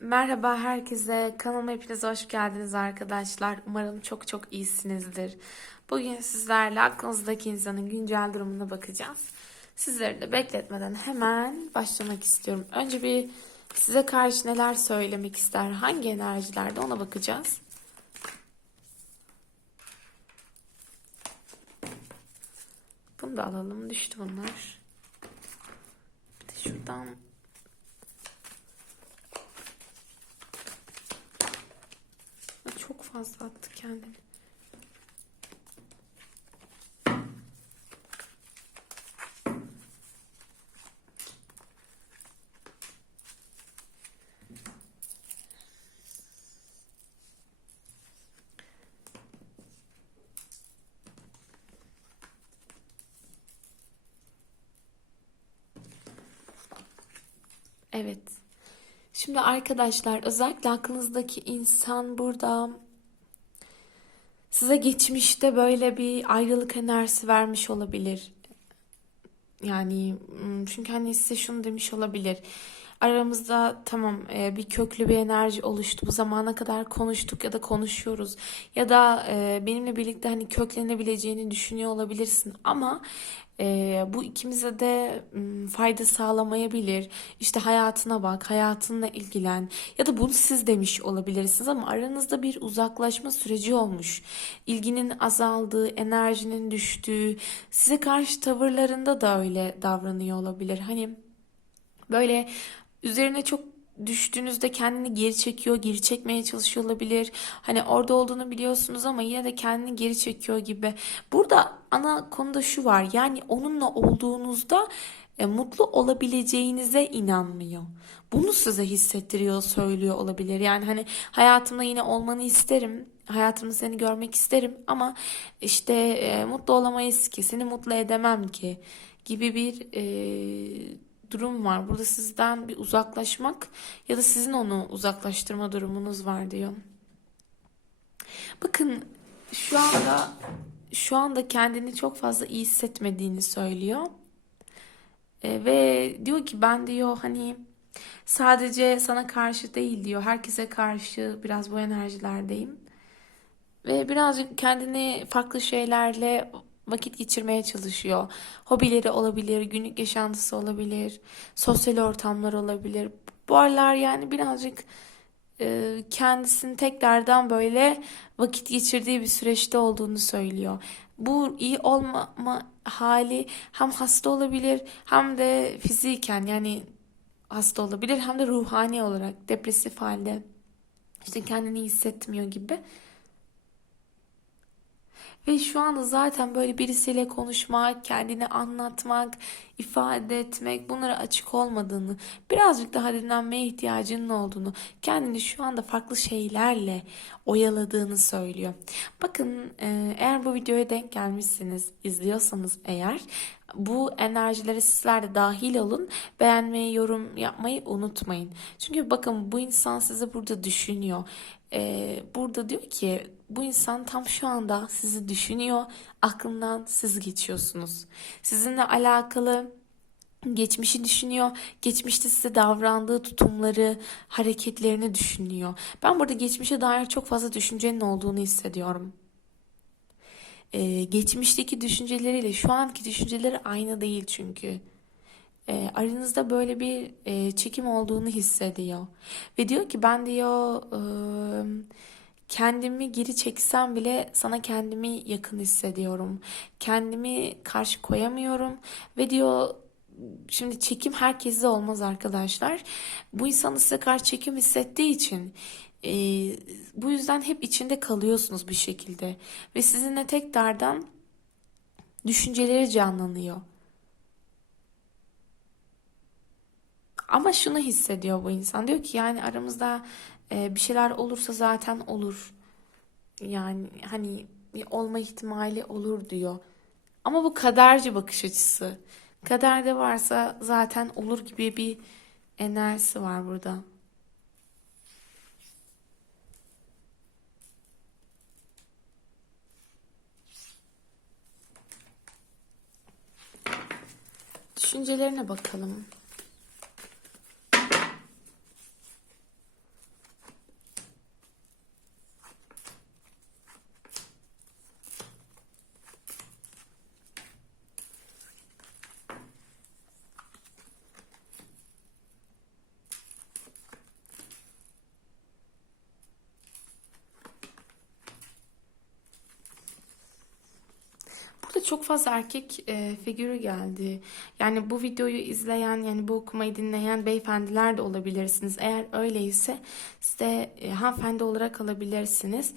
Merhaba herkese. Kanalıma hepiniz hoş geldiniz arkadaşlar. Umarım çok çok iyisinizdir. Bugün sizlerle aklınızdaki insanın güncel durumuna bakacağız. Sizleri de bekletmeden hemen başlamak istiyorum. Önce bir size karşı neler söylemek ister, hangi enerjilerde ona bakacağız. Bunu da alalım. Düştü bunlar. Bir de şuradan Ay, Çok fazla attı kendini. Evet. Şimdi arkadaşlar özellikle aklınızdaki insan burada size geçmişte böyle bir ayrılık enerjisi vermiş olabilir. Yani çünkü hani size şunu demiş olabilir. Aramızda tamam e, bir köklü bir enerji oluştu. Bu zamana kadar konuştuk ya da konuşuyoruz. Ya da e, benimle birlikte hani köklenebileceğini düşünüyor olabilirsin. Ama bu ikimize de fayda sağlamayabilir. İşte hayatına bak, hayatınla ilgilen. Ya da bunu siz demiş olabilirsiniz ama aranızda bir uzaklaşma süreci olmuş. İlginin azaldığı, enerjinin düştüğü, size karşı tavırlarında da öyle davranıyor olabilir. Hani Böyle üzerine çok düştüğünüzde kendini geri çekiyor, geri çekmeye çalışıyor olabilir. Hani orada olduğunu biliyorsunuz ama yine de kendini geri çekiyor gibi. Burada ana konuda şu var. Yani onunla olduğunuzda e, mutlu olabileceğinize inanmıyor. Bunu size hissettiriyor, söylüyor olabilir. Yani hani hayatımda yine olmanı isterim. Hayatımda seni görmek isterim ama işte e, mutlu olamayız ki, seni mutlu edemem ki gibi bir e, durum var. Burada sizden bir uzaklaşmak ya da sizin onu uzaklaştırma durumunuz var diyor. Bakın şu anda şu anda kendini çok fazla iyi hissetmediğini söylüyor. E, ve diyor ki ben diyor hani sadece sana karşı değil diyor. Herkese karşı biraz bu enerjilerdeyim. Ve birazcık kendini farklı şeylerle vakit geçirmeye çalışıyor. Hobileri olabilir, günlük yaşantısı olabilir, sosyal ortamlar olabilir. Bu aralar yani birazcık e, kendisini tekrardan böyle vakit geçirdiği bir süreçte olduğunu söylüyor. Bu iyi olmama hali hem hasta olabilir hem de fiziken yani hasta olabilir hem de ruhani olarak depresif halde işte kendini hissetmiyor gibi. Ve şu anda zaten böyle birisiyle konuşmak, kendini anlatmak, ifade etmek, bunlara açık olmadığını, birazcık daha dinlenmeye ihtiyacının olduğunu, kendini şu anda farklı şeylerle oyaladığını söylüyor. Bakın e, eğer bu videoya denk gelmişsiniz, izliyorsanız eğer bu enerjilere sizler de dahil olun. Beğenmeyi, yorum yapmayı unutmayın. Çünkü bakın bu insan sizi burada düşünüyor. Ee, burada diyor ki bu insan tam şu anda sizi düşünüyor. Aklından siz geçiyorsunuz. Sizinle alakalı geçmişi düşünüyor. Geçmişte size davrandığı tutumları, hareketlerini düşünüyor. Ben burada geçmişe dair çok fazla düşüncenin olduğunu hissediyorum e, geçmişteki düşünceleriyle şu anki düşünceleri aynı değil çünkü. E, aranızda böyle bir e, çekim olduğunu hissediyor. Ve diyor ki ben diyor e, kendimi geri çeksem bile sana kendimi yakın hissediyorum. Kendimi karşı koyamıyorum ve diyor Şimdi çekim herkeste olmaz arkadaşlar. Bu insanın size karşı çekim hissettiği için e, bu yüzden hep içinde kalıyorsunuz bir şekilde. Ve sizinle tekrardan düşünceleri canlanıyor. Ama şunu hissediyor bu insan. Diyor ki yani aramızda e, bir şeyler olursa zaten olur. Yani hani olma ihtimali olur diyor. Ama bu kaderci bakış açısı. Kaderde varsa zaten olur gibi bir enerjisi var burada. Düşüncelerine bakalım. Çok fazla erkek e, figürü geldi. Yani bu videoyu izleyen, yani bu okumayı dinleyen beyefendiler de olabilirsiniz. Eğer öyleyse size e, hanımefendi olarak alabilirsiniz.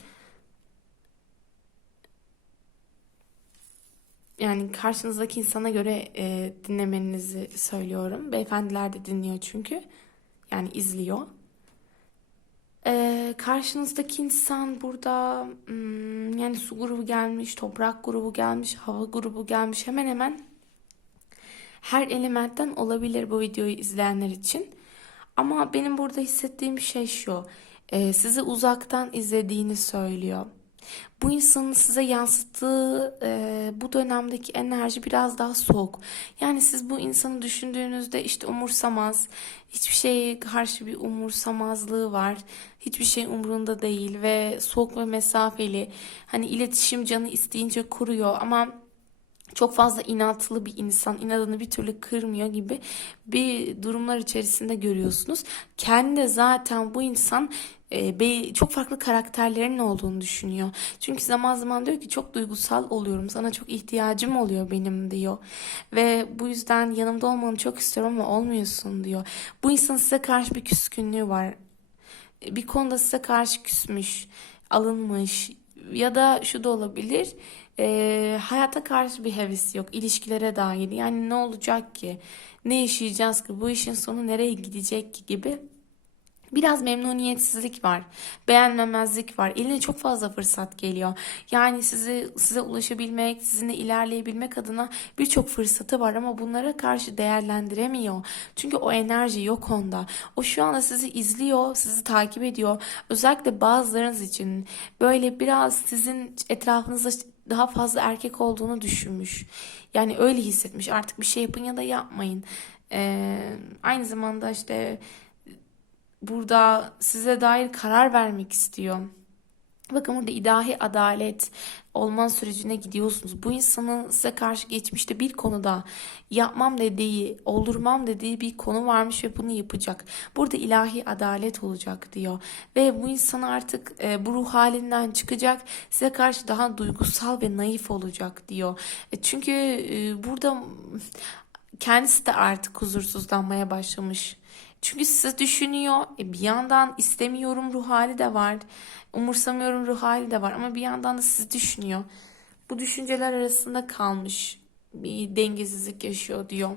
Yani karşınızdaki insana göre e, dinlemenizi söylüyorum. Beyefendiler de dinliyor çünkü. Yani izliyor. Ee, karşınızdaki insan burada hmm, yani su grubu gelmiş, toprak grubu gelmiş, hava grubu gelmiş. Hemen hemen her elementten olabilir bu videoyu izleyenler için. Ama benim burada hissettiğim şey şu. Ee, sizi uzaktan izlediğini söylüyor. Bu insanın size yansıttığı e, bu dönemdeki enerji biraz daha soğuk. Yani siz bu insanı düşündüğünüzde işte umursamaz, hiçbir şeye karşı bir umursamazlığı var. Hiçbir şey umurunda değil ve soğuk ve mesafeli. Hani iletişim canı isteyince kuruyor ama çok fazla inatlı bir insan, inadını bir türlü kırmıyor gibi bir durumlar içerisinde görüyorsunuz. Kendi zaten bu insan e, çok farklı karakterlerin olduğunu düşünüyor. Çünkü zaman zaman diyor ki çok duygusal oluyorum. Sana çok ihtiyacım oluyor benim diyor. Ve bu yüzden yanımda olmanı çok istiyorum ama olmuyorsun diyor. Bu insan size karşı bir küskünlüğü var. Bir konuda size karşı küsmüş, alınmış ya da şu da olabilir. E, hayata karşı bir heves yok. ilişkilere dair. Yani ne olacak ki? Ne yaşayacağız ki? Bu işin sonu nereye gidecek ki gibi Biraz memnuniyetsizlik var, beğenmemezlik var. Eline çok fazla fırsat geliyor. Yani sizi size ulaşabilmek, sizinle ilerleyebilmek adına birçok fırsatı var ama bunlara karşı değerlendiremiyor. Çünkü o enerji yok onda. O şu anda sizi izliyor, sizi takip ediyor. Özellikle bazılarınız için böyle biraz sizin etrafınızda daha fazla erkek olduğunu düşünmüş. Yani öyle hissetmiş. Artık bir şey yapın ya da yapmayın. Ee, aynı zamanda işte burada size dair karar vermek istiyor. Bakın burada ilahi adalet olman sürecine gidiyorsunuz. Bu insanın size karşı geçmişte bir konuda yapmam dediği, oldurmam dediği bir konu varmış ve bunu yapacak. Burada ilahi adalet olacak diyor. Ve bu insan artık e, bu ruh halinden çıkacak. Size karşı daha duygusal ve naif olacak diyor. E, çünkü e, burada kendisi de artık huzursuzlanmaya başlamış. Çünkü sizi düşünüyor. E bir yandan istemiyorum ruh hali de var. Umursamıyorum ruh hali de var. Ama bir yandan da sizi düşünüyor. Bu düşünceler arasında kalmış. Bir dengesizlik yaşıyor diyor.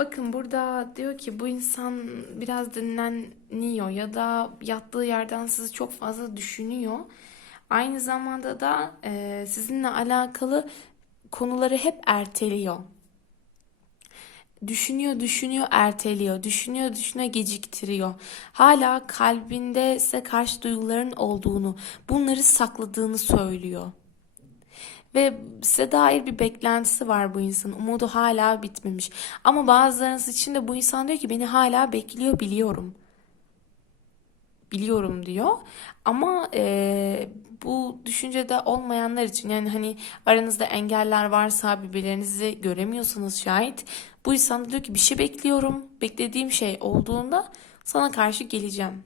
Bakın burada diyor ki bu insan biraz dinleniyor ya da yattığı yerden sizi çok fazla düşünüyor. Aynı zamanda da e, sizinle alakalı konuları hep erteliyor. Düşünüyor, düşünüyor, erteliyor. Düşünüyor, düşünüyor, geciktiriyor. Hala kalbinde size karşı duyguların olduğunu, bunları sakladığını söylüyor. Ve size dair bir beklentisi var bu insanın. Umudu hala bitmemiş. Ama bazılarınız için de bu insan diyor ki beni hala bekliyor biliyorum. Biliyorum diyor. Ama e, bu düşüncede olmayanlar için yani hani aranızda engeller varsa birbirlerinizi göremiyorsanız şayet bu insan diyor ki bir şey bekliyorum. Beklediğim şey olduğunda sana karşı geleceğim.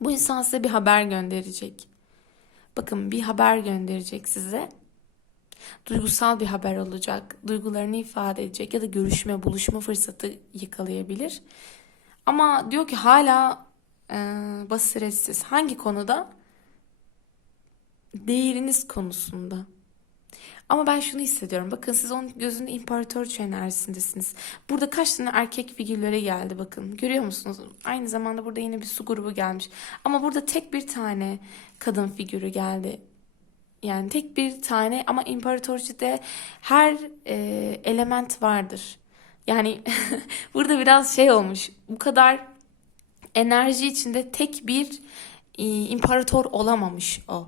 Bu insan size bir haber gönderecek. Bakın bir haber gönderecek size duygusal bir haber olacak, duygularını ifade edecek ya da görüşme, buluşma fırsatı yakalayabilir. Ama diyor ki hala e, basiretsiz. Hangi konuda? Değeriniz konusunda. Ama ben şunu hissediyorum. Bakın siz onun gözünde imparatorçu enerjisindesiniz. Burada kaç tane erkek figürlere geldi bakın. Görüyor musunuz? Aynı zamanda burada yine bir su grubu gelmiş. Ama burada tek bir tane kadın figürü geldi. Yani tek bir tane ama imparatorcide her e, element vardır. Yani burada biraz şey olmuş. Bu kadar enerji içinde tek bir e, imparator olamamış o.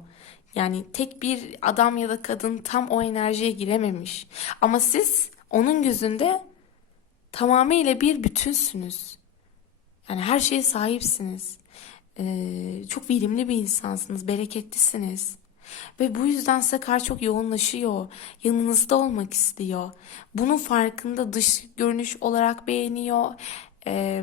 Yani tek bir adam ya da kadın tam o enerjiye girememiş. Ama siz onun gözünde tamamıyla bir bütünsünüz. Yani her şeye sahipsiniz. Ee, çok verimli bir insansınız, bereketlisiniz. Ve bu yüzden size çok yoğunlaşıyor. Yanınızda olmak istiyor. Bunun farkında dış görünüş olarak beğeniyor. Ee,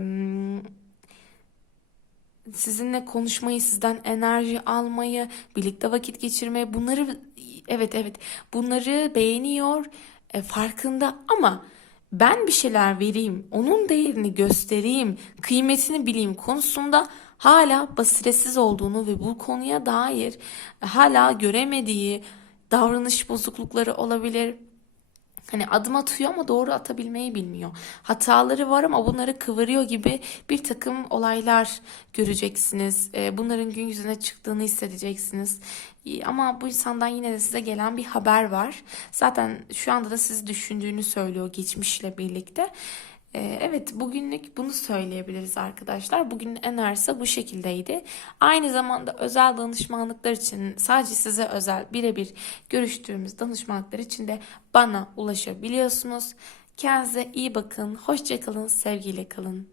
sizinle konuşmayı, sizden enerji almayı, birlikte vakit geçirmeyi bunları evet evet bunları beğeniyor, e, farkında ama ben bir şeyler vereyim, onun değerini göstereyim, kıymetini bileyim konusunda hala basiretsiz olduğunu ve bu konuya dair hala göremediği davranış bozuklukları olabilir. Hani adım atıyor ama doğru atabilmeyi bilmiyor. Hataları var ama bunları kıvırıyor gibi bir takım olaylar göreceksiniz. Ee, Bunların gün yüzüne çıktığını hissedeceksiniz. Ee, Ama bu insandan yine de size gelen bir haber var. Zaten şu anda da sizi düşündüğünü söylüyor geçmişle birlikte. Ee, Evet, bugünlük bunu söyleyebiliriz arkadaşlar. Bugünün enerjisi bu şekildeydi. Aynı zamanda özel danışmanlıklar için sadece size özel birebir görüştüğümüz danışmanlıklar için de bana ulaşabiliyorsunuz. Kendinize iyi bakın, hoşça kalın, sevgiyle kalın.